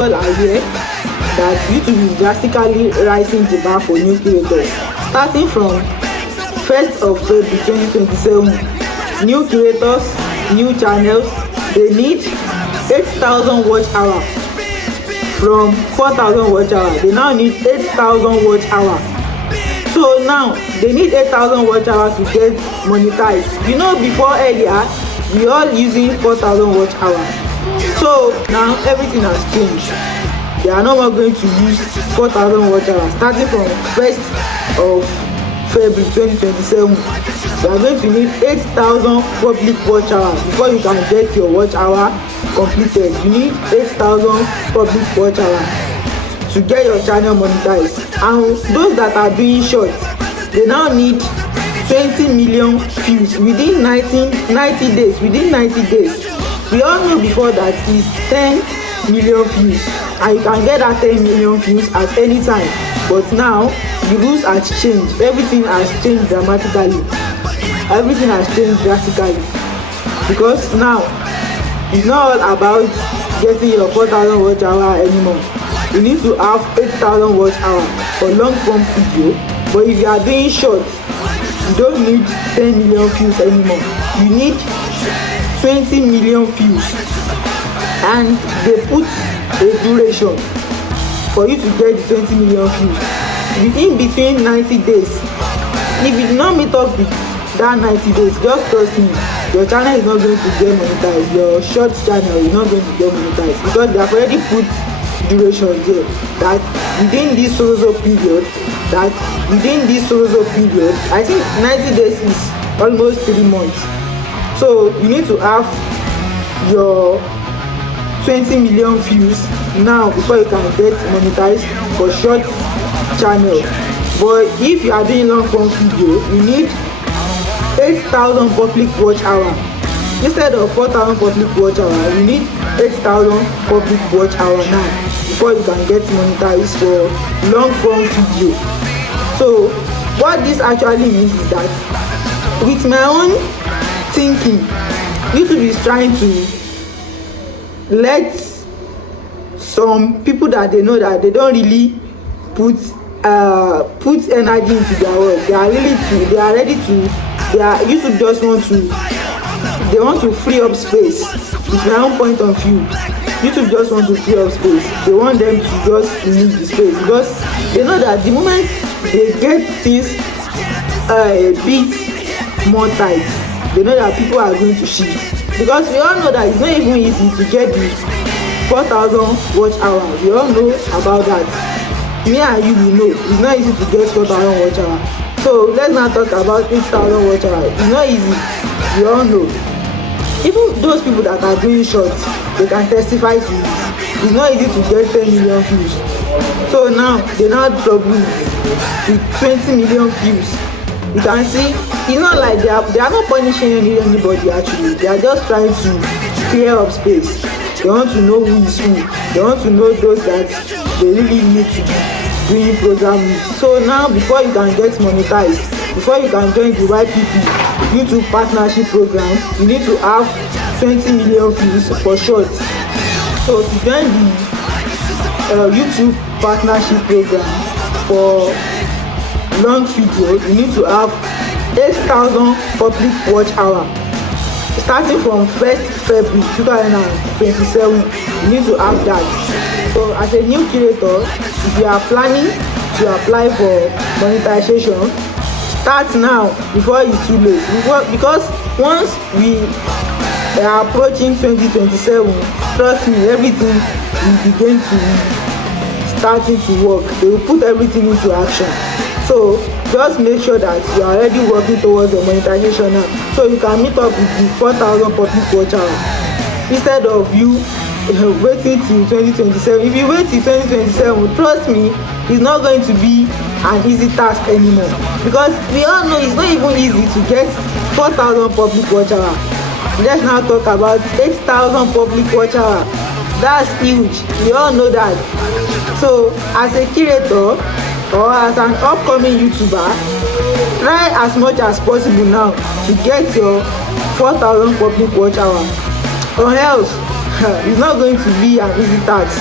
all are aware that YouTube is drastically rising the bar for new creators. Starting from 1st of February 2027, new creators, new channels, they need 8,000 watch hours from 4,000 watch hours. They now need 8,000 watch hours. So now they need 8,000 watch hours to get monetized. You know, before earlier we all using 4,000 watch hours. So now everything has changed. They are no more going to use 4,000 watch hours. Starting from 1st of February 2027, you are going to need 8,000 public watch hours before you can get your watch hour completed. You need 8,000 public watch hours to get your channel monetized. And those that are doing shorts, they now need 20 million views within 90 days. Within 90 days, we all know before that is 10 million views, and you can get that 10 million views at any time. But now the rules has changed. Everything has changed dramatically. Everything has changed drastically, because now it's not all about getting your 4,000 watch hour anymore. You need to have 8,000 watch hour for long form video. But if you are doing shorts, you don't need 10 million views anymore. You need 20 million views, and they put a duration for you to get the 20 million views within between 90 days. If you do not meet up with that 90 days, just trust me, your channel is not going to get monetized. Your short channel is not going to get monetized, because they have already put duration there, that within this so period, I think 90 days is almost 3 months. So you need to have your 20 million views now before you can get monetized for short channel. But if you are doing long form video, you need 8,000 public watch hour. Instead of 4,000 public watch hour, you need 8,000 public watch hour now before you can get monetized for long form video. So what this actually means is that, with my own thinking, YouTube is trying to let some people that they know that they don't really put energy into their work. YouTube just want to free up space. With my own point of view, YouTube just want to free up space. They want them to just leave the space, because they know that the moment they get things a bit more tight, they know that people are going to shift. Because we all know that it's not even easy to get the 4,000 watch hour. We all know about that. Me and you, we know it's not easy to get 4,000 watch hour. So let's not talk about 8,000 watch hour. It's not easy. We all know. Even those people that are doing shorts, they can testify to it. It's not easy to get 10 million views. So now they now trouble with 20 million views. You can see it's not like they are not punishing anybody. Actually, they are just trying to clear up space. They want to know who is who. They want to know those that they really need to be doing program with. So now, before you can get monetized, before you can join the YPP YouTube partnership program, you need to have 20 million views for short. So to join the YouTube partnership program for long video, you need to have 8,000 public watch hour. Starting from 1st February 2027, you need to have that. So as a new creator, if you are planning to apply for monetization, start now before it's too late. Because once we are approaching 2027, trust me, everything will begin to starting to work. They will put everything into action. So just make sure that you are already working towards the monetization now, so you can meet up with the 4,000 public watch hour instead of you waiting till 2027. If you wait till 2027, trust me, it's not going to be an easy task anymore, because we all know it's not even easy to get 4,000 public watch hour. Let's now talk about 8,000 public watch hour. That's huge. We all know that. So as a creator or as an upcoming YouTuber, try as much as possible now to get your 4,000 public watch hour, or else it's not going to be an easy task.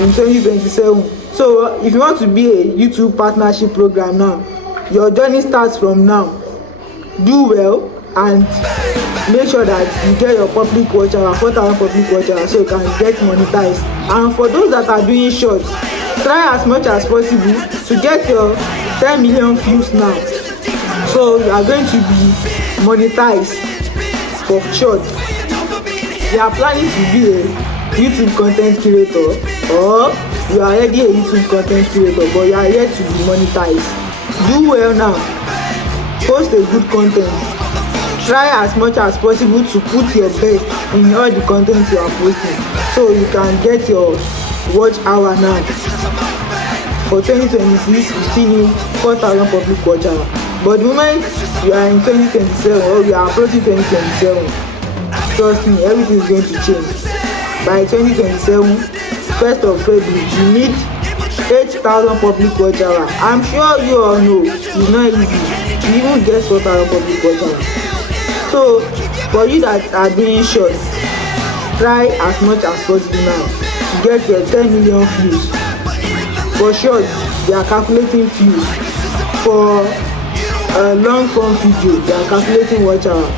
in 2027. So if you want to be a YouTube partnership program now, your journey starts from now. Do well and make sure that you get your public watch hour, 4,000 public watch hour, so you can get monetized. And for those that are doing shorts, try as much as possible to get your 10 million views now, so you are going to be monetized for shorts. You are planning to be a YouTube content creator, or you are already a YouTube content creator but you are yet to be monetized. Do well now, post a good content, try as much as possible to put your best in all the content you are posting, so you can get your watch hour now. For 2026 you still need 4,000 public watch hour, but the moment you are in 2027 or you are approaching 2027, trust me, everything is going to change. By 2027, 1st of February, you need 8,000 public watch hour. I'm sure you all know it's not easy to even get 4,000 public watch hour. So for you that are doing shorts, try as much as possible now to get your 10 million views. For shorts, they are calculating views. For long form video, they are calculating watch hour.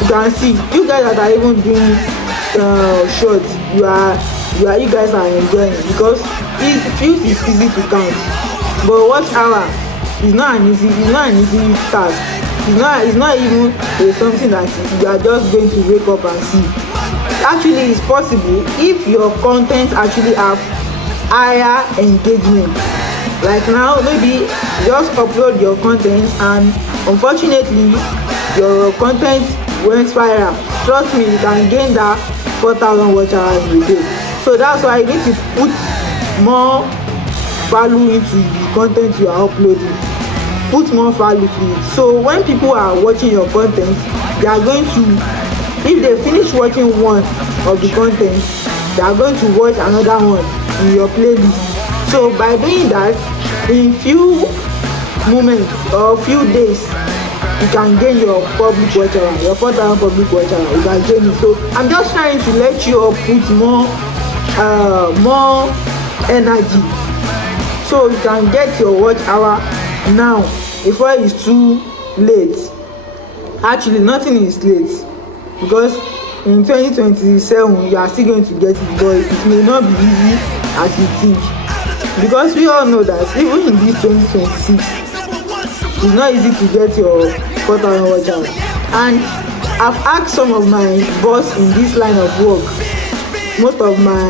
You can see, you guys that are even doing shorts, you guys are enjoying it, because views is easy to count, but watch hour is not an easy task. It's not even something that you are just going to wake up and see. Actually, it's possible if your content actually have higher engagement. Like now, maybe just upload your content and unfortunately your content went viral. Trust me, you can gain that 4,000 watch hours in a day. So that's why you need to put more value into the content you are uploading. Put more value to it. So when people are watching your content, they are going to, if they finish watching one of the content, they are going to watch another one in your playlist. So by doing that, in few moments or few days, you can gain your public watch hour, your 4,000 public watch hour. You can gain it. So I'm just trying to let you all put more energy, so you can get your watch hour now before it's too late. Actually, nothing is late, because in 2027 you are still going to get it, but it may not be easy as you think, because we all know that even in this 2026 it's not easy to get your 4,000 watch hour. And I've asked some of my boss in this line of work, most of my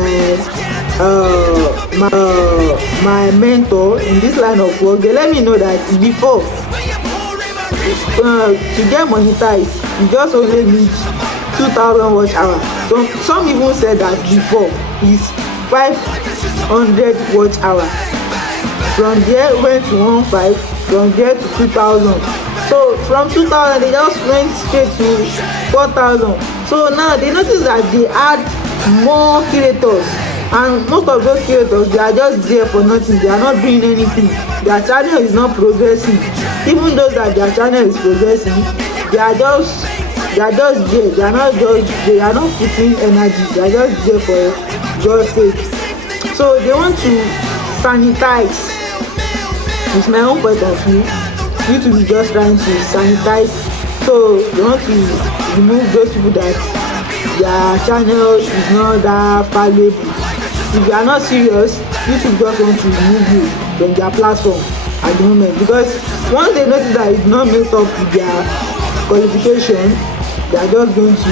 mentor in this line of work, they let me know that before to get monetized you just only need 2,000 watch hour. So some even said that before is 500 watch hour. From there went to 15, from there to 2,000. So from 2,000 they just went straight to 4,000. So now they notice that they add more creators, and most of those creators, they are just there for nothing. They are not doing anything. Their channel is not progressing. Even those that their channel is progressing, they are just there. They are not putting energy. They are just there for just sake. So they want to sanitize. It's my own point of view. YouTube is just trying to sanitize. So they want to remove those people that their channel is not that valuable. If you are not serious, YouTube just want to remove you from their platform at the moment, because once they notice that it's not met up with their qualification, they are just going to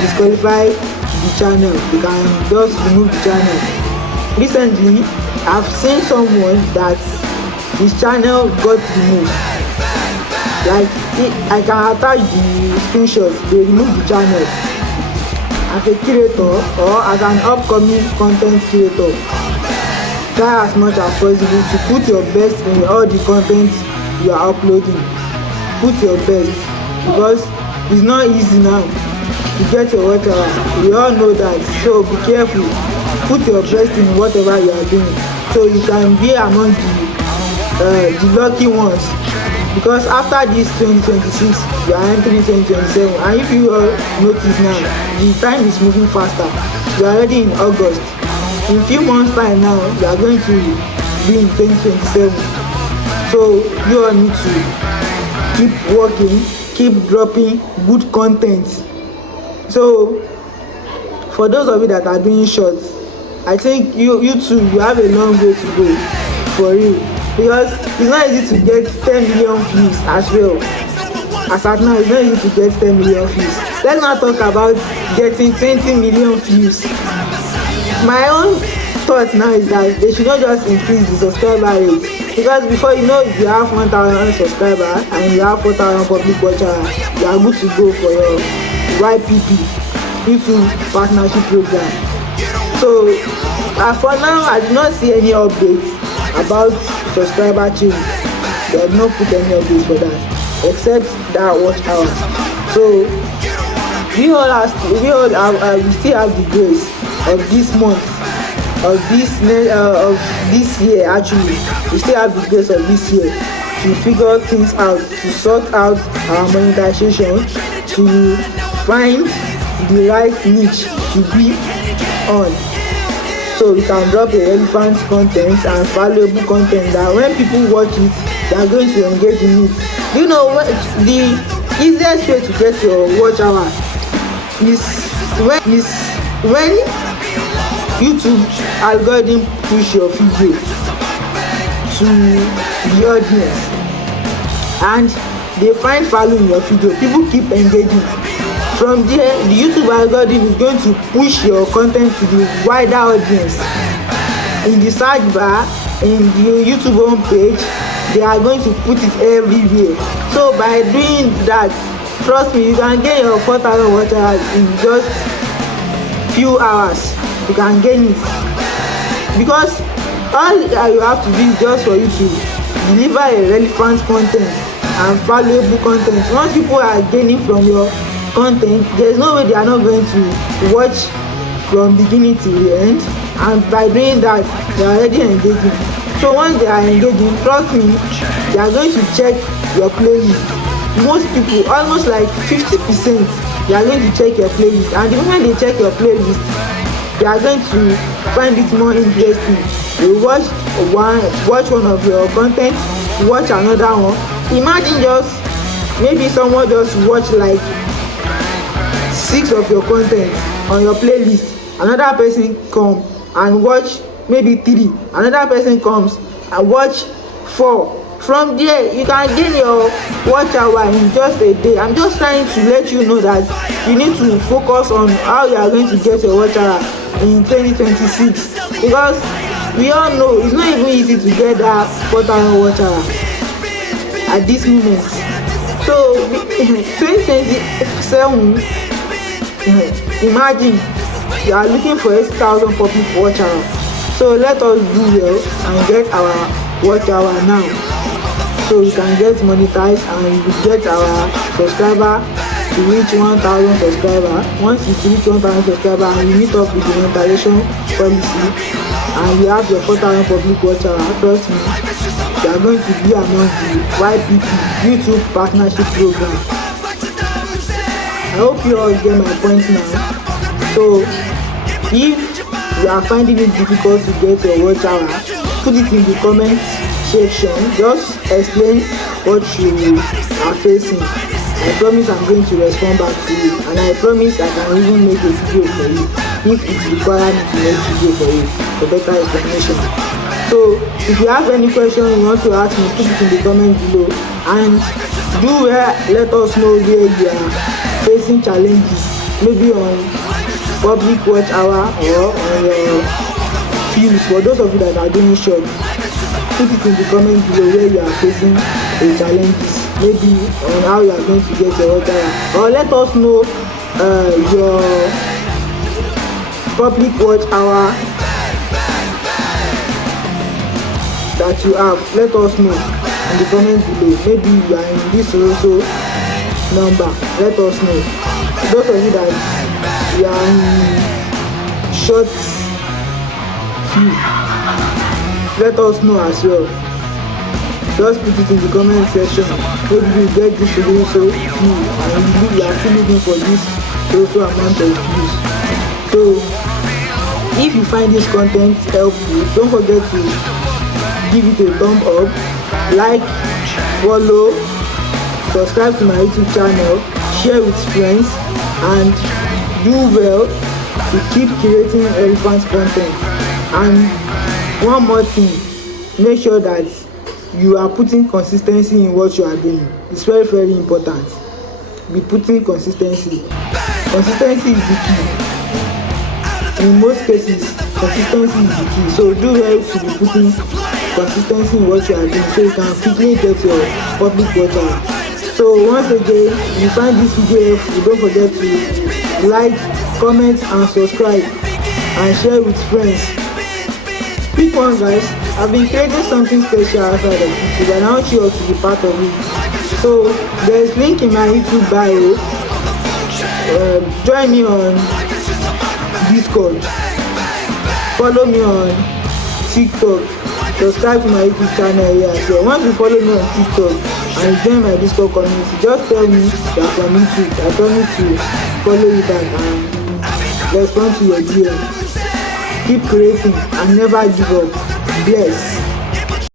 disqualify the channel. They can just remove the channel. Recently, I've seen someone that his channel got removed. Like, I can attach the screenshots. They remove the channel. As a creator or as an upcoming content creator, try as much as possible to put your best in all the content you are uploading. Put your best, because it's not easy now to get your watch hour. We all know that. So be careful. Put your best in whatever you are doing, so you can be among the lucky ones. Because after this 2026, you are entering 2027, and if you all notice now, the time is moving faster. we are already in August. In a few months time now, we are going to be in 2027. So you all need to keep working, keep dropping good content. So for those of you that are doing shorts, I think you too, you have a long way to go, for real, because it's not easy to get 10 million views as well. As at now, it's not easy to get 10 million views. Let's not talk about getting 20 million views. My own thought now is that they should not just increase the subscriber rate, because before you know, if you have 1,000 subscribers and you have 4,000 public watchers, you are good to go for your YPP, YouTube partnership program. So for now, I do not see any updates about subscriber change. They have not put any updates for that, except that watch hour. So we still have the grace of this month, of this year. Actually, we still have the grace of this year to figure things out, to sort out our monetization, to find the right niche to be on, so we can drop a relevant content and valuable content that when people watch it, they are going to engage in it. You know what, the easiest way to get your watch hour is when YouTube algorithm push your video to the audience and they find value in your video. People keep engaging. From there, the YouTube algorithm is going to push your content to the wider audience. In the search bar, in the YouTube homepage, they are going to put it everywhere. So by doing that, trust me, you can get your 4,000 watchers in just few hours. You can gain it, because all you have to do is just for you to deliver a relevant content and valuable content. Once people are gaining from your content, there's no way they are not going to watch from beginning to the end, and by doing that, they are already engaging. So once they are engaging, trust me, they are going to check your playlist. Most people, almost like 50%, they are going to check your playlist, and the moment they check your playlist, they are going to find it more interesting. They watch one of your content, watch another one. Imagine just maybe someone just watch like 6 of your content on your playlist, another person come and watch maybe 3, another person comes and watch 4. From there, you can gain your watch hour in just a day. I'm just trying to let you know that you need to focus on how you are going to get your watch hour in 2026, because we all know it's not even easy to get that 4,000 watch hour at this moment. So 2027, imagine you are looking for 8,000 public watch hour. So let us do well and get our watch hour now, so we can get monetized and we get our subscriber to reach 1,000 subscribers. Once you reach 1,000 subscribers and you meet up with the monetization policy and you have your 4,000 public watch hour, trust me, you are going to be among the YPP YouTube partnership program. I hope you all get my point now. So if you are finding it difficult to get your watch hour, put it in the comments section. Just explain what you are facing. I promise I'm going to respond back to you, and I promise I can even make a video for you if it's required me to make a video for you for better explanation. So if you have any question you want to ask me, put it in the comments below, and let us know where you are facing challenges, maybe on public watch hour or on your views. For those of you that are doing shorts, put it in the comments below where you are facing a challenges, maybe on how you are going to get your watch hour, or let us know your public watch hour that you have. Let us know in the comments below. Maybe you are in this also number. Let us know. Those of you that you are in short view, let us know as well. Just put it in the comment section. Maybe you get this also view and you are still looking for this also amount of views. So If you find this content helpful, don't forget to give it a thumb up, like, follow, subscribe to my YouTube channel, share with friends, and do well to keep creating relevant content. And one more thing, make sure that you are putting consistency in what you are doing. It's very, very important. Be putting consistency. Consistency is the key. In most cases, consistency is the key. So do well to be putting consistency in what you are doing, so you can quickly get your public water. So once again, if you find this video helpful, don't forget to like, comment, and subscribe, and share with friends. Quick one, guys, I've been creating something special outside of YouTube, and I want you all to be part of it. So there's link in my YouTube bio. Join me on Discord, follow me on TikTok, subscribe to my YouTube channel here. So once you follow me on TikTok and you join my Discord community, just tell me you are from YouTube. I promise to follow you back and respond to your DM. Keep creating and never give up. Bless.